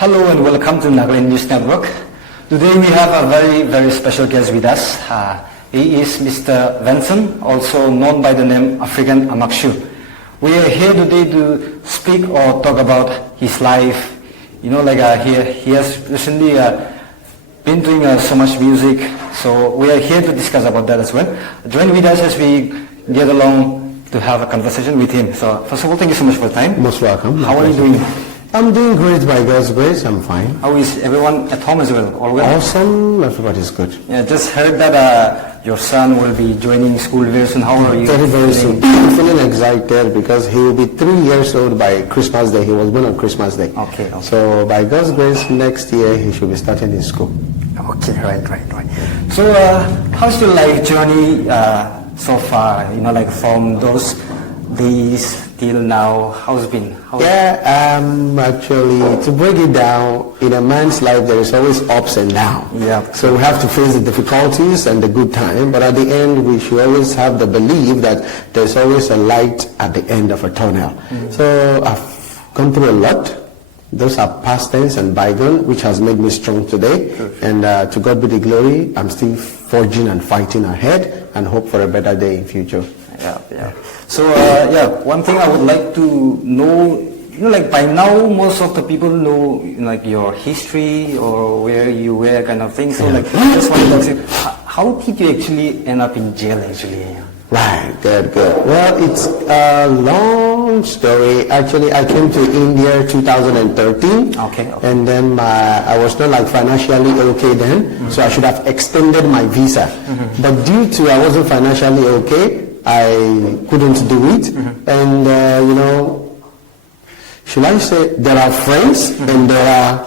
Hello and welcome to Nagaland News Network. Today we have a very, very special guest with us. He is Mr. Vincent, also known by the name African Amakishiu. We are here today to speak or talk about his life. You know, he has recently been doing so much music, so we are here to discuss about that as well. Join with us as we get along to have a conversation with him. So first of all, thank you so much for your time. Most welcome. How are you doing? I'm doing great by God's grace. I'm fine. How is everyone at home as well? All well? Awesome. Everybody's good. Yeah, just heard that your son will be joining school very soon. How are you? Very, very soon. I'm feeling excited because he will be 3 years old by Christmas Day. He was born on Christmas Day. Okay. So by God's grace, next year he should be starting in school. Okay, right. So how's your life journey so far? You know, like from those days till now, how's it been? Actually, to break it down, in a man's life there is always ups and downs. Yeah. So we have to face the difficulties and the good time, but at the end we should always have the belief that there's always a light at the end of a tunnel. Mm-hmm. So I've gone through a lot. Those are past tense and bygone, which has made me strong today. Sure. And to God be the glory, I'm still forging and fighting ahead and hope for a better day in future. Yeah. So one thing I would like to know, you know, like by now most of the people know, you know, like your history or where you were kind of thing. So like I just wanted to ask you, how did you actually end up in jail actually? Right, good. Well, it's a long story. Actually, I came to India 2013. Okay. And then I was not like financially okay then, mm-hmm. So I should have extended my visa. Mm-hmm. But due to I wasn't financially okay, I couldn't do it. Mm-hmm. And, you know, should I say there are friends, mm-hmm. and there are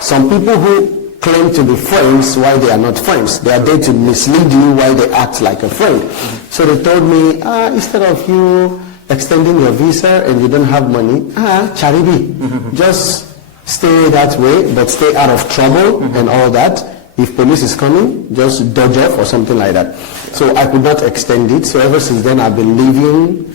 some people who claim to be friends while they are not friends. They are there to mislead you while they act like a friend. Mm-hmm. So they told me, instead of you extending your visa and you don't have money, charibi, mm-hmm. just stay that way, but stay out of trouble, mm-hmm. and all that. If police is coming, just dodge off or something like that. So I could not extend it. So ever since then, I've been living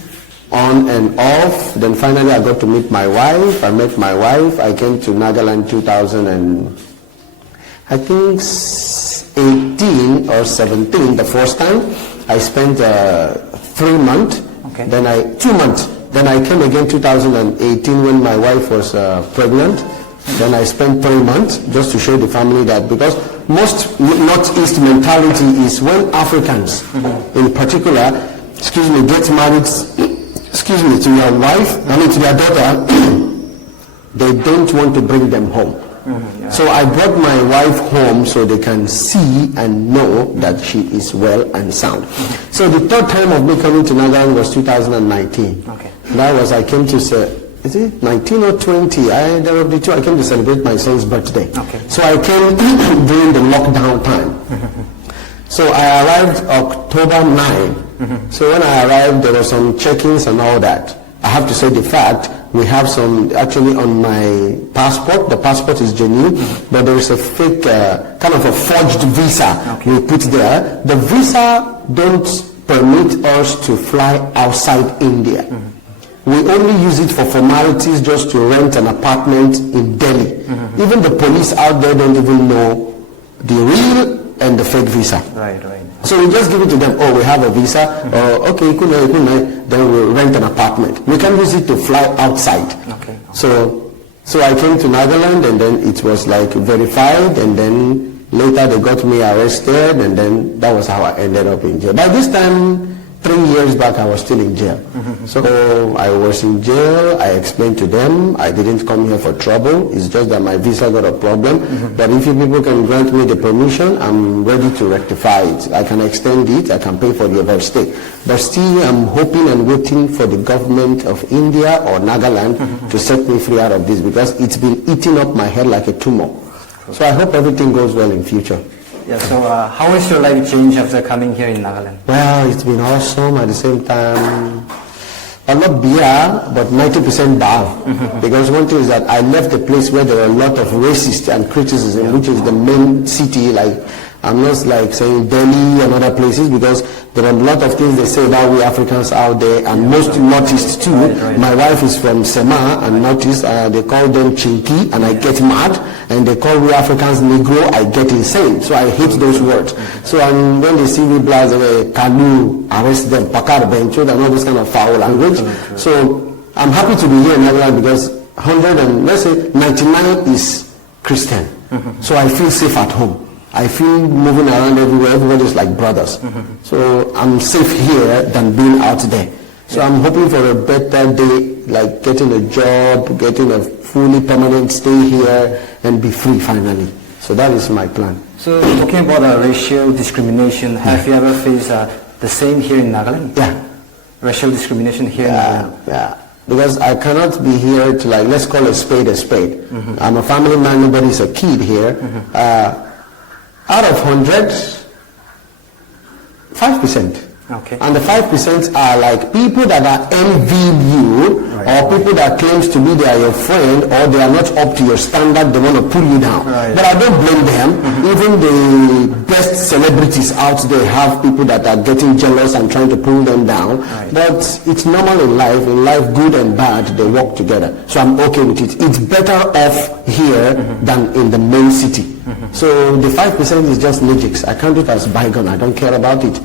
on and off. Then finally, I got to meet my wife. I met my wife. I came to Nagaland 2018 or 17. The first time, I spent 3 months. Okay. 2 months. Then I came again 2018 when my wife was pregnant. Then I spent 3 months just to show the family that, because most Northeast mentality is when Africans, mm-hmm. in particular, get married, to your wife, to their daughter, they don't want to bring them home. Mm-hmm, yeah. So I brought my wife home so they can see and know that she is well and sound. Mm-hmm. So the third time of me coming to Nagaland was 2019. Okay. That was, I came to say, is it 19 or 20? There were the two. I came to celebrate my son's birthday. Okay. So I came during the lockdown time. So I arrived October 9. Mm-hmm. So when I arrived, there were some check-ins and all that. I have to say the fact, we have some, actually on my passport, the passport is genuine, mm-hmm. but there is a fake, kind of a forged visa, okay. We put there. The visa don't permit us to fly outside India. Mm-hmm. We only use it for formalities, just to rent an apartment in Delhi. Mm-hmm. Even the police out there don't even know the real and the fake visa. Right. So we just give it to them. Oh, we have a visa. Mm-hmm. Okay, then we rent an apartment. We can use it to fly outside. Okay. So I came to Nagaland, and then it was like verified, and then later they got me arrested, and then that was how I ended up in jail. By this time, 3 years back, I was still in jail. Mm-hmm. So I was in jail. I explained to them, I didn't come here for trouble. It's just that my visa got a problem. Mm-hmm. But if you people can grant me the permission, I'm ready to rectify it. I can extend it. I can pay for the overstay. But still, I'm hoping and waiting for the government of India or Nagaland, mm-hmm. to set me free out of this, because it's been eating up my head like a tumor. So I hope everything goes well in future. Yeah, so how has your life changed after coming here in Nagaland? Well, it's been awesome. At the same time, I'm not beer, but 90% bar. Mm-hmm. Because one thing is that I left a place where there were a lot of racists and criticism, yeah. which is the main city, like I'm not like saying Delhi and other places, because there are a lot of things they say about we Africans out there, and most Northeast too. Right. My wife is from Sema and Northeast. They call them Chinky, and I get mad. And they call we Africans Negro, I get insane. So I hate those words. So when they see me blast, they Kanu, arrest them, Pakar Bencho, and all this kind of foul language. So I'm happy to be here in Nagaland, because 100 and let's say 99 is Christian. So I feel safe at home. I feel moving around everywhere, everybody's like brothers. So I'm safe here than being out there. So I'm hoping for a better day, like getting a job, getting a fully permanent stay here, and be free finally. So that is my plan. So talking about racial discrimination, have you ever faced the same here in Nagaland? Yeah. Racial discrimination here in Nagaland? Yeah. Because I cannot be here to like, let's call a spade a spade. I'm a family man, nobody's a kid here. Out of 100, 5%. Okay. And the 5% are like people that are envying you, or people that claims to be they are your friend, or they are not up to your standard, they want to pull you down. Right. But I don't blame them. Even the best celebrities out there have people that are getting jealous and trying to pull them down. Right. But it's normal in life, good and bad, they work together. So I'm okay with it. It's better off here than in the main city. So the 5% is just logics. I count it as bygone. I don't care about it.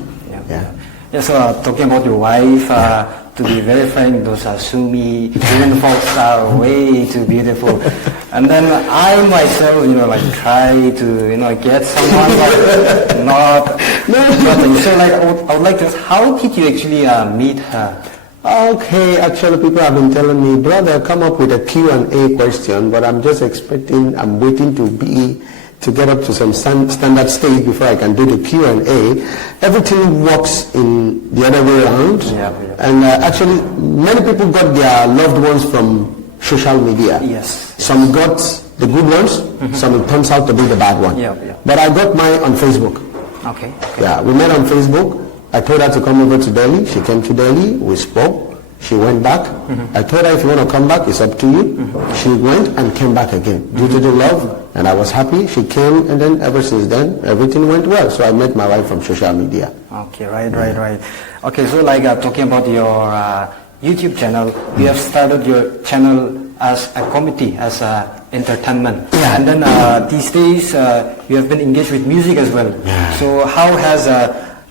Yeah, so talking about your wife, to be very frank, those are Sumi, women folks are way too beautiful. And then I myself, like try to, get someone, but not. So like, I would like to ask, how did you actually meet her? Okay, actually people have been telling me, brother, come up with a Q&A question, but I'm waiting to get up to some standard stage before I can do the Q&A. Everything works in the other way around. And actually, many people got their loved ones from social media. Yes. Some got the good ones, some it turns out to be the bad one. But I got mine on Facebook. Okay. Yeah, we met on Facebook. I told her to come over to Delhi. She came to Delhi. We spoke. She went back. I told her, if you want to come back, it's up to you. She went and came back again due to the love, and I was happy. She came, and then ever since then, everything went well. So I met my wife from social media. Okay, right. Okay, so like talking about your YouTube channel, you have started your channel as a comedy, as entertainment. And then these days, you have been engaged with music as well. So how has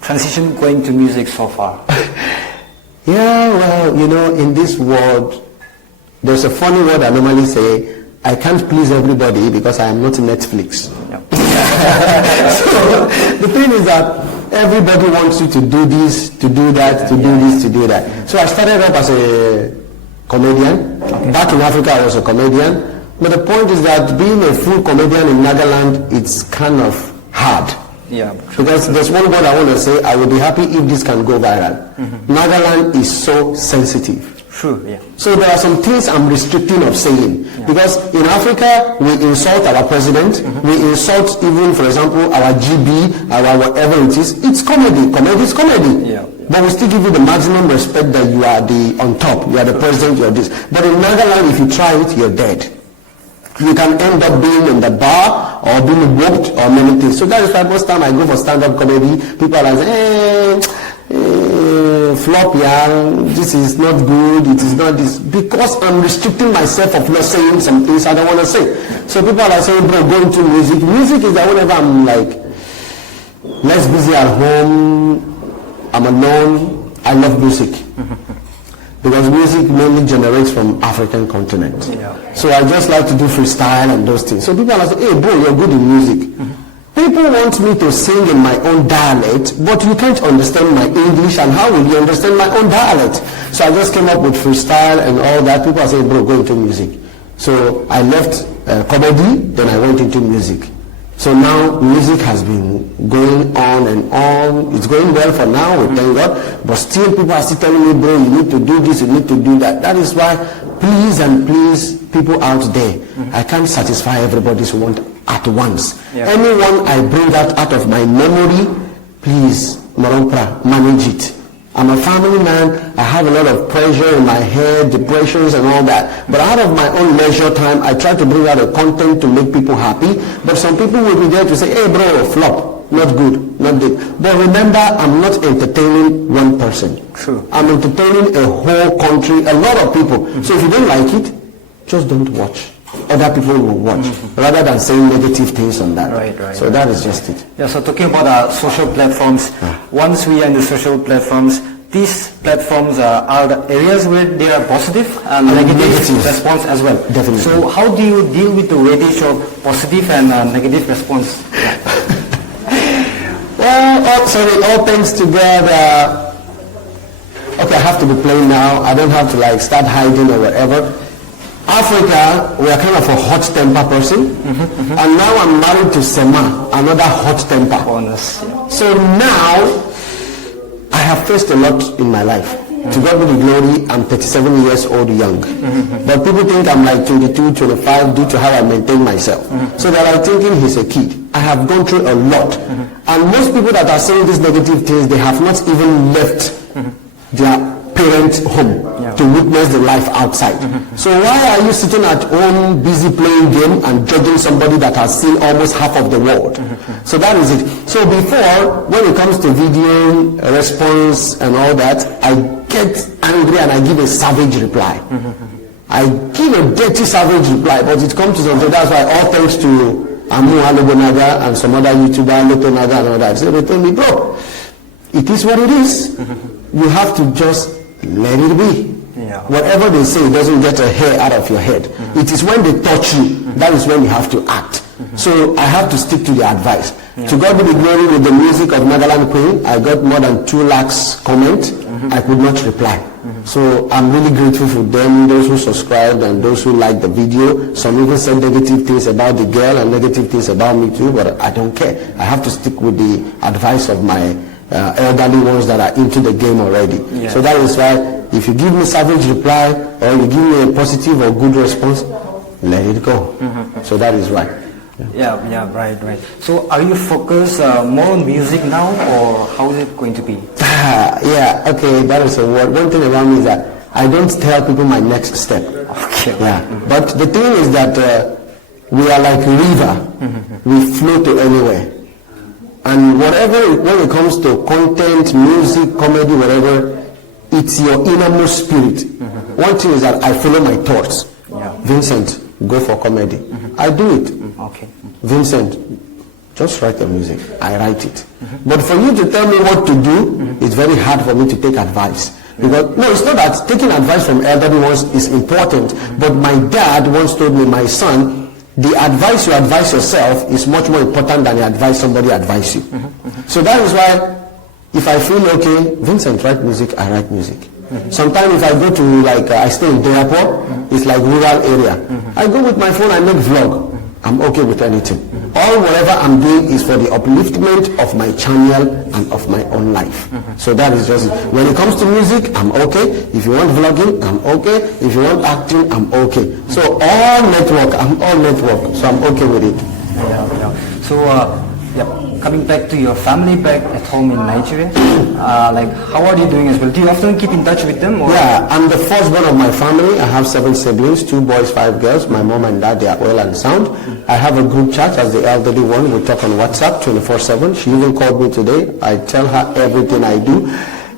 transition going to music so far? Yeah, well, in this world, there's a funny word I normally say, I can't please everybody because I am not Netflix. So the thing is that everybody wants you to do this, to do that, to do this, to do that. So I started up as a comedian. Back in Africa, I was a comedian. But the point is that being a full comedian in Nagaland, it's kind of hard. Because there's one word I want to say, I will be happy if this can go viral. Nagaland is so sensitive. True, So there are some things I'm restricting of saying. Because in Africa, we insult our president, we insult even, for example, our GB, our whatever it is. It's comedy. Comedy is comedy. But we still give you the maximum respect that you are on top, you are the president, you are this. But in Nagaland, if you try it, you're dead. You can end up being in the bar or being whooped or many things. So that is why most time I go for stand-up comedy, people are like, flop, this is not good, it is not this. Because I'm restricting myself of not saying some things I don't want to say. So people are like saying, bro, go into music. Music is that whenever I'm like less busy at home, I'm alone, I love music. Because music mainly generates from African continent. So I just like to do freestyle and those things. So people are like, hey bro, you're good in music. People want me to sing in my own dialect, but you can't understand my English, and how will you understand my own dialect? So I just came up with freestyle and all that. People are saying, bro, go into music. So I left comedy, then I went into music. So now music has been going on and on. It's going well for now, we thank God. But still people are still telling me, bro, you need to do this, you need to do that. That is why, please, people out there, I can't satisfy everybody's want at once. Anyone I bring out of my memory, please, Morompra, manage it. I'm a family man. I have a lot of pressure in my head, depressions and all that. But out of my own leisure time, I try to bring out a content to make people happy. But some people will be there to say, hey bro, flop. not good, not good. But remember, I'm not entertaining one person. True. I'm entertaining a whole country, a lot of people. So if you don't like it, just don't watch. Other people will watch, rather than saying negative things on that. Right. So that is just it. Yeah, so talking about social platforms, once we are in the social platforms, these platforms are the areas where they are positive and negative response as well. Definitely. So how do you deal with the weightage of positive and negative response? Well, so it all things together. Okay, I have to be plain now. I don't have to like start hiding or whatever. Africa, we are kind of a hot temper person, and now I'm married to Sema, another hot temper. So now I have faced a lot in my life. To God be the glory, I'm 37 years old young. But people think I'm like 22, 25 due to how I maintain myself. So they're like thinking he's a kid. I have gone through a lot. And most people that are saying these negative things, they have not even left their parents' home to witness the life outside. So why are you sitting at home busy playing game and judging somebody that has seen almost half of the world? So that is it. So before, when it comes to video response and all that, I get angry and I give a savage reply. I give a dirty savage reply, but it comes to something. That's why all thanks to Amu Alobonaga and some other YouTuber, Lotonaga and all that. So they tell me, bro, it is what it is. You have to just let it be. Whatever they say doesn't get a hair out of your head. It is when they touch you, that is when you have to act. So I have to stick to the advice. To God be the glory, with the music of Nagaland Queen, I got more than 2 lakhs comment. I could not reply. So I'm really grateful for them, those who subscribed and those who liked the video. Some even said negative things about the girl and negative things about me too, but I don't care. I have to stick with the advice of my elderly ones that are into the game already. So that is why if you give me savage reply or you give me a positive or good response, let it go. So that is why. Right. So are you focused more on music now, or how is it going to be? Okay, that is a word. One thing about me is that I don't tell people my next step. But the thing is that we are like a river. We flow to anywhere. And whatever, when it comes to content, music, comedy, whatever, it's your innermost spirit. One thing is that I follow my thoughts. Vincent, go for comedy. I do it. Vincent, just write the music. I write it. But for you to tell me what to do, it's very hard for me to take advice. Because, no, it's not that taking advice from elderly ones is important, but my dad once told me, my son, the advice you advise yourself is much more important than the advice somebody advise you. So that is why if I feel okay, Vincent, write music, I write music. Sometimes if I go to I stay in Deyapur, it's like rural area. I go with my phone, I make vlog. I'm okay with anything. All whatever I'm doing is for the upliftment of my channel and of my own life. So that is just it. When it comes to music, I'm okay. If you want vlogging, I'm okay. If you want acting, I'm okay. So all network, I'm all network. So I'm okay with it. So coming back to your family back at home in Nigeria, how are you doing as well? Do you often keep in touch with them? Or? Yeah, I'm the firstborn of my family. I have 7 siblings, 2 boys, 5 girls. My mom and dad, they are well and sound. I have a group chat as the elderly one. We talk on WhatsApp 24/7. She even called me today. I tell her everything I do.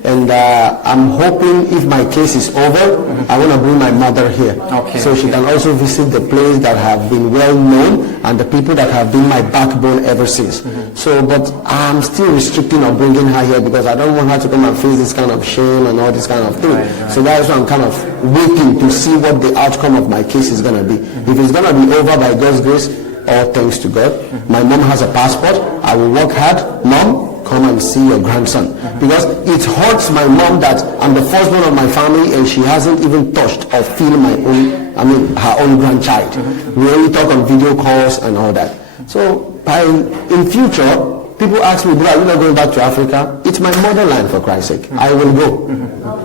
And I'm hoping if my case is over, I want to bring my mother here. So she can also visit the place that have been well known and the people that have been my backbone ever since. So, but I'm still restricting on bringing her here because I don't want her to come and face this kind of shame and all this kind of thing. So that's why I'm kind of waiting to see what the outcome of my case is going to be. If it's going to be over by God's grace, all thanks to God. My mom has a passport. I will work hard. Mom, come and see your grandson, because it hurts my mom that I'm the firstborn of my family and she hasn't even touched or feel her own grandchild. We only talk on video calls and all that. So in future, people ask me, are you not going back to Africa? It's my motherland, for Christ's sake. I will go.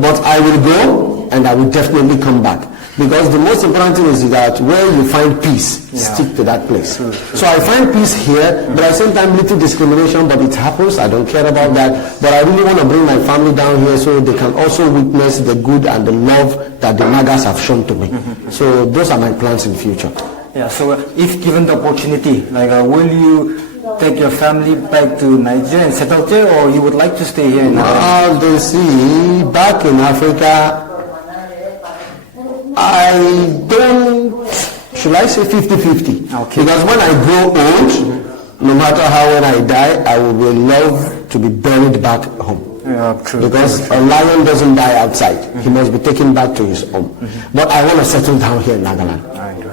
But I will go and I will definitely come back. Because the most important thing is that where you find peace, stick to that place. So I find peace here, but at the same time little discrimination, but it happens. I don't care about that. But I really want to bring my family down here so they can also witness the good and the love that the Nagas have shown to me. So those are my plans in future. So if given the opportunity, will you take your family back to Nigeria and settle there, or you would like to stay here in Nagaland? They see, back in Africa, I don't, should I say 50-50? Okay. Because when I grow old, no matter how when I die, I will love to be buried back home. Yeah, true. Because a lion doesn't die outside. He must be taken back to his home. But I want to settle down here in Nagaland.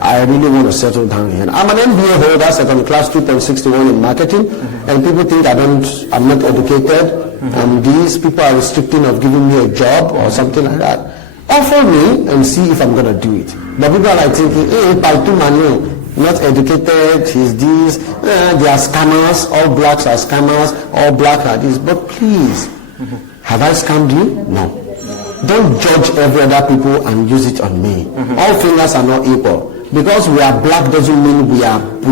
I really want to settle down here. I'm an MBA holder, second class 2.61 in marketing, and people think I'm not educated, and these people are restricting of giving me a job or something like that. Offer me and see if I'm going to do it. But people are like thinking, hey, not educated, he's this, they are scammers, all blacks are scammers, all black are this. But please, have I scammed you? No. Don't judge every other people and use it on me. All fingers are not equal. Because we are black doesn't mean we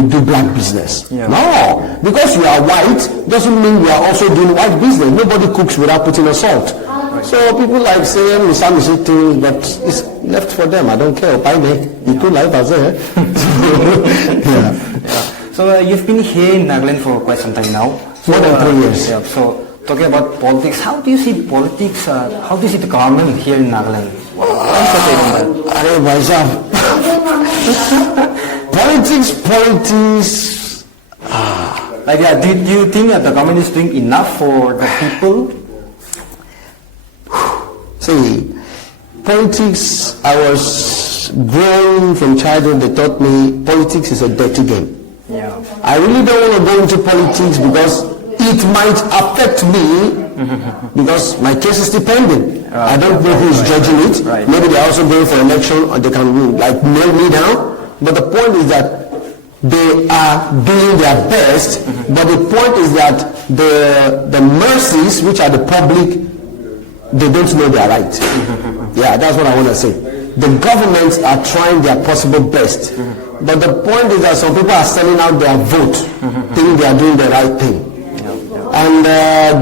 do black business. Yeah. No. Because we are white doesn't mean we are also doing white business. Nobody cooks without putting a salt. So people like saying things, but it's left for them. I don't care. So you've been here in Nagaland for quite some time now. So, More than 3 years. Yeah, so talking about politics, how do you see politics, how do you see the government here in Nagaland? What's your take on that? Politics. Like, do you think that the government is doing enough for the people? See, politics, I was growing from childhood, they taught me politics is a dirty game. Yeah. I really don't want to go into politics because it might affect me because my case is still pending. I don't know who's judging it. Right. Maybe they're also going for election or they can like nail me down. But the point is that they are doing their best. But the point is that the mercies, which are the public, they don't know their right. Yeah, that's what I want to say. The governments are trying their possible best. But the point is that some people are selling out their vote, thinking they are doing the right thing. And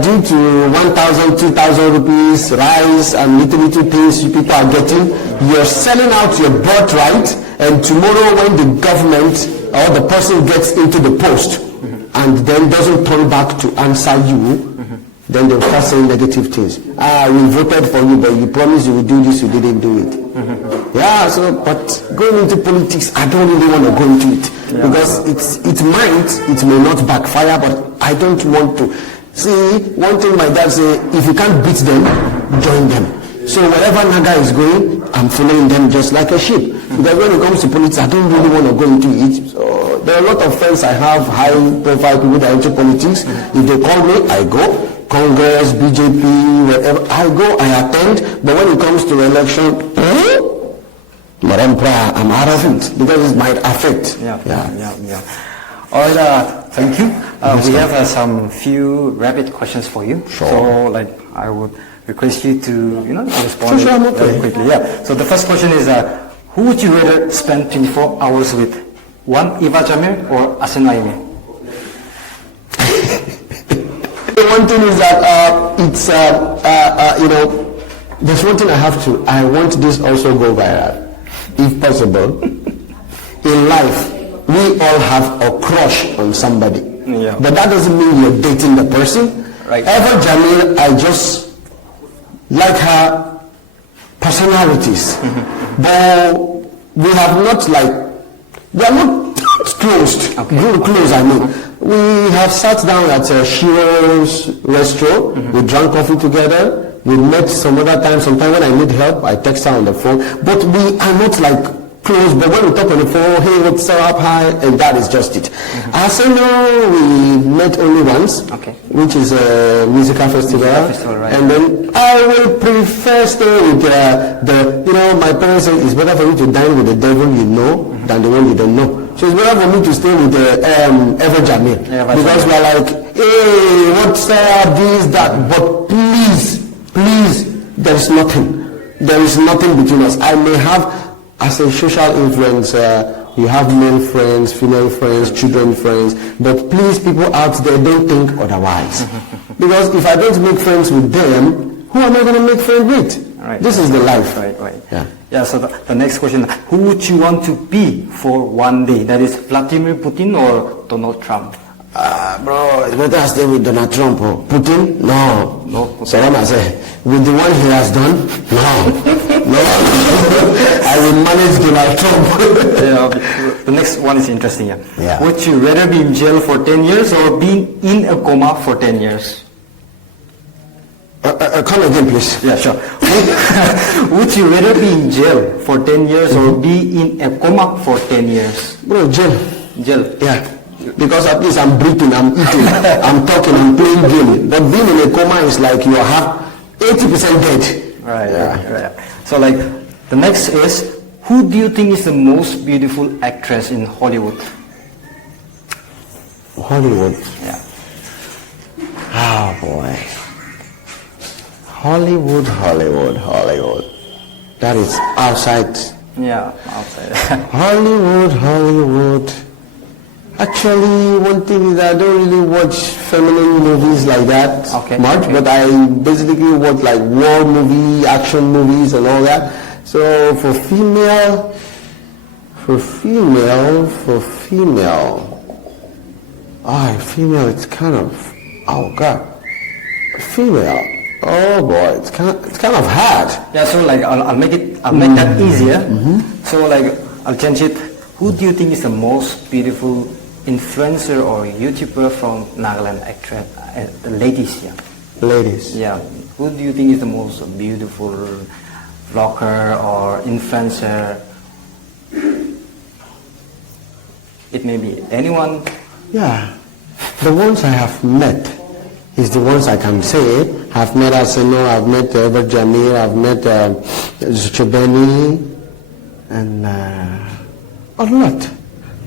due to 1,000, 2,000 rupees rise and little things people are getting, you're selling out your birthright, and tomorrow when the government or the person gets into the post and then doesn't turn back to answer you, then they'll start saying negative things. We voted for you, but you promised you would do this, you didn't do it. Yeah, so, but going into politics, I don't really want to go into it. Because it may not backfire, but I don't want to. See, one thing my dad say, if you can't beat them, join them. So wherever Naga is going, I'm following them just like a sheep. Because when it comes to politics, I don't really want to go into it. So there are a lot of friends I have, high profile people that are into politics. If they call me, I go. Congress, BJP, wherever I go, I attend. But when it comes to election, Madam Pra, I'm out of it because it might affect. Yeah. All right, thank you. We have some few rapid questions for you. Sure. So, I would request you to, respond very quickly. Yeah. So the first question is, who would you rather spend 24 hours with? One, Eva Jamir or Asin Aime? One thing is that there's one thing I want this also go viral, if possible. In life, we all have a crush on somebody. Yeah. But that doesn't mean you're dating the person. Right. Eva Jamil, I just like her personalities. But we have not we are not closed. Okay. Real close, I mean. We have sat down at Shiro's restaurant. We drank coffee together. We met some other time. Sometimes when I need help, I text her on the phone. But we are not close. But when we talk on the phone, hey, what's up, hi, and that is just it. Arsenal, we met only once, which is a musical festival. Right. And then I will prefer stay with my parents say it's better for you to dine with the devil you know than the one you don't know. So it's better for me to stay with Eva Jamil. Because we're like, hey, what's up, this, that. But please, there is nothing. There is nothing between us. I may have, as a social influencer, you have male friends, female friends, children friends. But please, people out there, don't think otherwise. Because if I don't make friends with them, who am I going to make friends with? Right. This is the life. Right. Yeah, so the next question, who would you want to be for one day? That is Vladimir Putin or Donald Trump? bro, it's better I stay with Donald Trump. Oh. Putin? No. No. So when I say, with the one he has done? No. No. I will manage Donald Trump. Yeah, the next one is interesting. Yeah. Would you rather be in jail for 10 years or be in a coma for 10 years? Come again, please. Yeah, sure. Would you rather be in jail for 10 years or be in a coma for 10 years? Bro, jail. Jail. Yeah. Because at least I'm breathing, I'm eating, I'm talking, I'm playing game. But being in a coma is like you are 80% dead. Right, Yeah. right. So like, the next is, who do you think is the most beautiful actress in Hollywood? Hollywood. Yeah. Oh boy. Hollywood. That is outside. Yeah, outside. Hollywood. Actually, one thing is I don't really watch feminine movies like that much, but I basically watch like war movie, action movies and all that. So for female, it's kind of, oh God, female. Oh boy, it's kind of hard. Yeah, so like I'll make that easier. So like I'll change it. Who do you think is the most beautiful influencer or YouTuber from Nagaland actress, ladies? Yeah. Ladies. Yeah. Who do you think is the most beautiful vlogger or influencer? It may be anyone. Yeah. The ones I have met is the ones I can say. I've met Aseno, I've met Ever Jamil, I've met Zuchobeni, and a lot.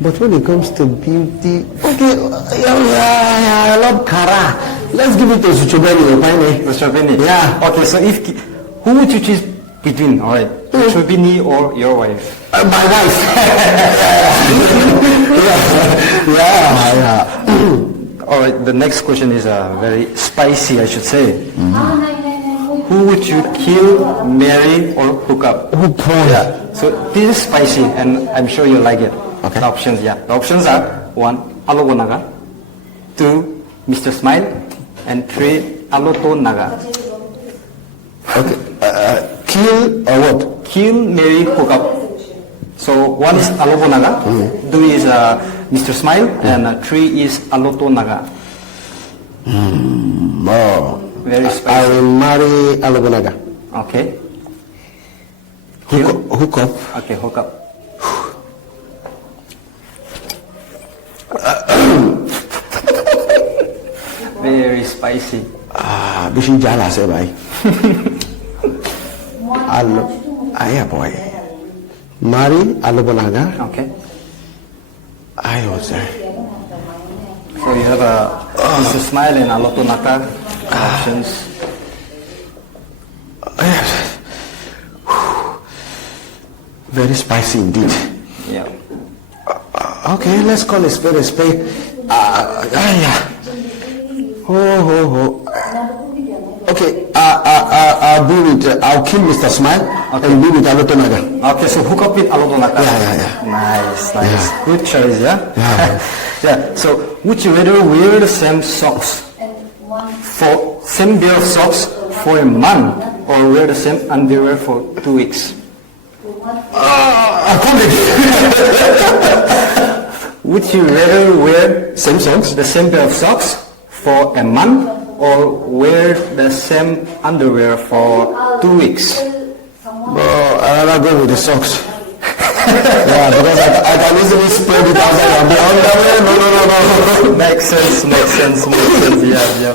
But when it comes to beauty, okay, I love Kara. Let's give it to Zuchobeni. Zuchobeni. Yeah. Okay, so who would you choose between? All right, Zuchobeni or your wife? My wife. yeah. All right, the next question is very spicy, I should say. Who would you kill, marry, or hook up? Oh boy. Yeah. So this is spicy, and I'm sure you like it. Okay. The options, yeah. The options are 1, Alogo Naga, 2, Mr. Smile, and 3, Aloto Naga. Okay. Kill or what? Kill, marry, hook up. So 1 is Alogo Naga, 2 is Mr. Smile, and 3 is Aloto Naga. Oh. Very I spicy. will marry Alogonaga. Okay. Hook up. Okay, hook up. Very spicy. Bishin jala say bhai. Yeah boy. Marry Alogonaga. Okay. I would say. So you have Mr. Smile and Aloto Naga options. Very spicy indeed. Yeah. Okay, let's call a spade a spade. Yeah. Okay, I'll kill Mr. Smile and be with Alotonaga. Okay, so hook up with Aloto Naga. Yeah. Nice. Yeah. Good choice, yeah? Yeah. Yeah, so would you rather wear the same socks for same pair of socks for a month or wear the same underwear for 2 weeks? Would you rather wear Same socks? the same pair of socks for a month or wear the same underwear for 2 weeks? I'd rather go with the socks. Yeah, because I can easily spread it outside and be underwear. No. Makes sense. Yeah.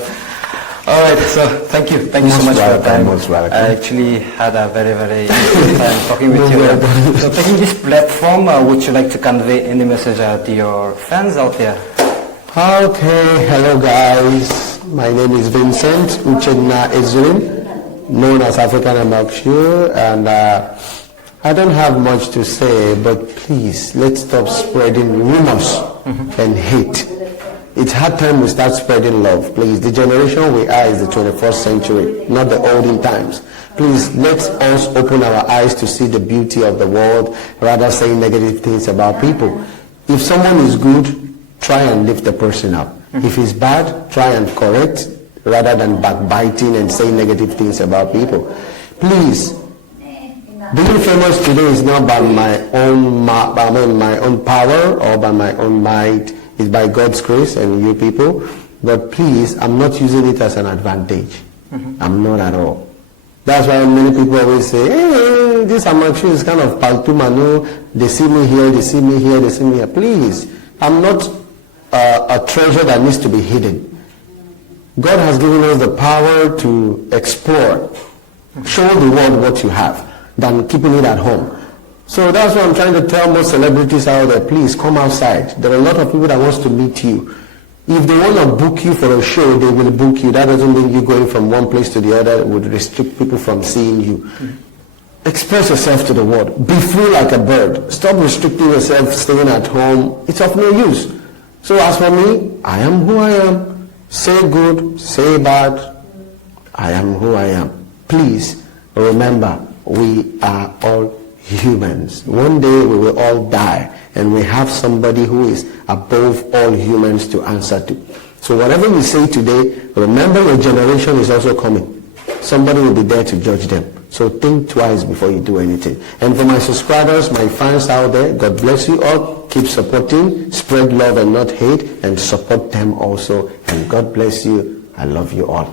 All right, so thank you so much for your time. Most welcome. I actually had a very good time talking with you. So taking this platform, would you like to convey any message to your fans out there? Okay, hello guys. My name is Vincent Uchenna Ezrin, known as African Amakishiu, and I don't have much to say, but please, let's stop spreading rumors and hate. It's hard time we start spreading love, please. The generation we are is the 21st century, not the olden times. Please, let us open our eyes to see the beauty of the world, rather saying negative things about people. If someone is good, try and lift the person up. If it's bad, try and correct rather than backbiting and saying negative things about people. Please, being famous today is not by my own my own power or by my own might. It's by God's grace and you people. But please, I'm not using it as an advantage. I'm not at all. That's why many people always say, hey, this Amakishiu is kind of paltu manu. They see me here, they see me here, they see me here. Please, I'm not a treasure that needs to be hidden. God has given us the power to explore, show the world what you have, than keeping it at home. So that's what I'm trying to tell most celebrities out there. Please come outside. There are a lot of people that wants to meet you. If they want to book you for a show, they will book you. That doesn't mean you going from one place to the other would restrict people from seeing you. Express yourself to the world. Be free like a bird. Stop restricting yourself, staying at home. It's of no use. So as for me, I am who I am. Say good, say bad. I am who I am. Please remember, we are all humans. One day we will all die, and we have somebody who is above all humans to answer to. So whatever you say today, remember your generation is also coming. Somebody will be there to judge them. So think twice before you do anything. And for my subscribers, my fans out there, God bless you all. Keep supporting, spread love and not hate, and support them also. And God bless you. I love you all.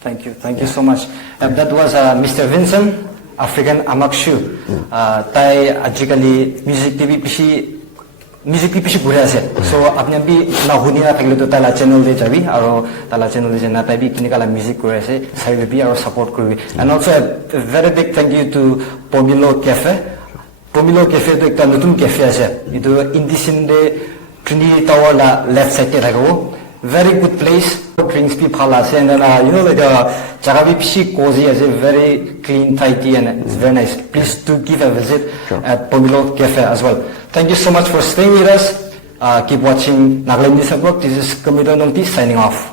Thank you. Thank you so much. That was Mr. Vincent, African Amakishiu. Tai ajikali music pishi gure ase. So apne bhi na hunia thakle to tala channel de jabi aro tala channel de jana tai bhi kinikala music gure ase side bhi aro support kurbi. And also a very big thank you to Pomelo Cafe. Pomelo Cafe to ekta notun cafe ase. Itu Indisinde Trinity Tower la left side te thakabo. Very good place. Drinks be palace and then you know like jaga bhi pishi cozy as a very clean, tidy, and it's very nice. Please do give a visit at Pomelo Cafe as well. Thank you so much for staying with us. Keep watching Nagaland News Network. This is Commander Nongti signing off.